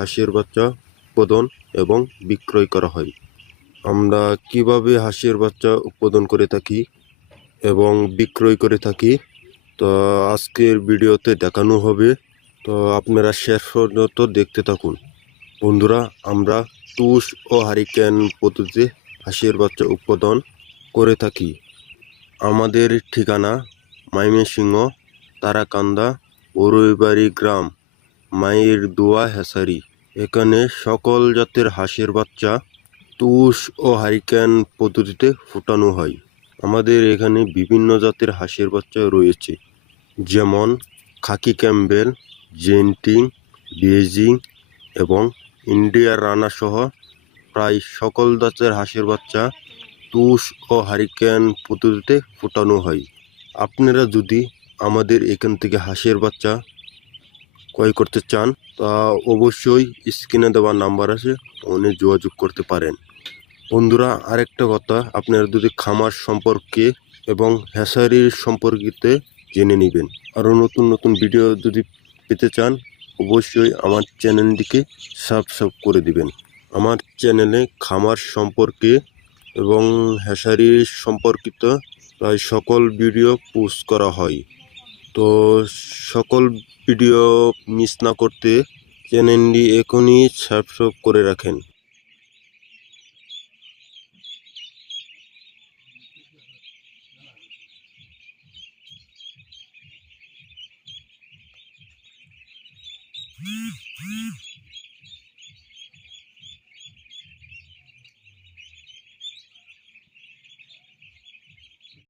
হাঁসের বাচ্চা উৎপাদন এবং বিক্রয় করা হয়। আমরা কীভাবে হাঁসের বাচ্চা উৎপাদন করে থাকি এবং বিক্রয় করে থাকি, তো আজকের ভিডিওতে দেখানো হবে। তো আপনারা শেষ পর্যন্ত দেখতে থাকুন। বন্ধুরা, আমরা তুষ ও হারিকেন পদ্ধতিতে হাঁসের বাচ্চা উৎপাদন করে থাকি। আমাদের ঠিকানা ময়মনসিংহ তারাকান্দা বড়ইবাড়ি গ্রাম মায়ের দোয়া হেসারি। এখানে সকল জাতের হাঁসের বাচ্চা, তুষ ও হারিকেন পদ্ধতিতে ফোটানো হয়। আমাদের এখানে বিভিন্ন জাতের হাঁসের বাচ্চা রয়েছে, যেমন খাকি ক্যাম্বেল, জেন্টিং, বেজিং এবং ইন্ডিয়ার রানা সহ প্রায় সকল জাতের হাঁসের বাচ্চা তুষ ও হারিকেন পদ্ধতিতে ফোটানো হয়। আপনারা যদি আমাদের এখান থেকে হাঁসের বাচ্চা ক্রয় করতে চান, তা অবশ্যই স্ক্রিনে দেওয়া নাম্বার আছে ফোনে যোগাযোগ করতে পারেন। বন্ধুরা, আরেকটা কথা, আপনারা যদি খামার সম্পর্কে এবং হ্যাসারির সম্পর্কিতে জেনে নেবেন, আরও নতুন নতুন ভিডিও যদি পেতে চান, অবশ্যই আমার চ্যানেলটিকে সাবস্ক্রাইব করে দিবেন। আমার চ্যানেলে খামার সম্পর্কে এবং হ্যাসারি সম্পর্কিত প্রায় সকল ভিডিও পোস্ট করা হয়। তো সকল ভিডিও মিস না করতে চ্যানেলটি এখনই সাবস্ক্রাইব করে রাখেন।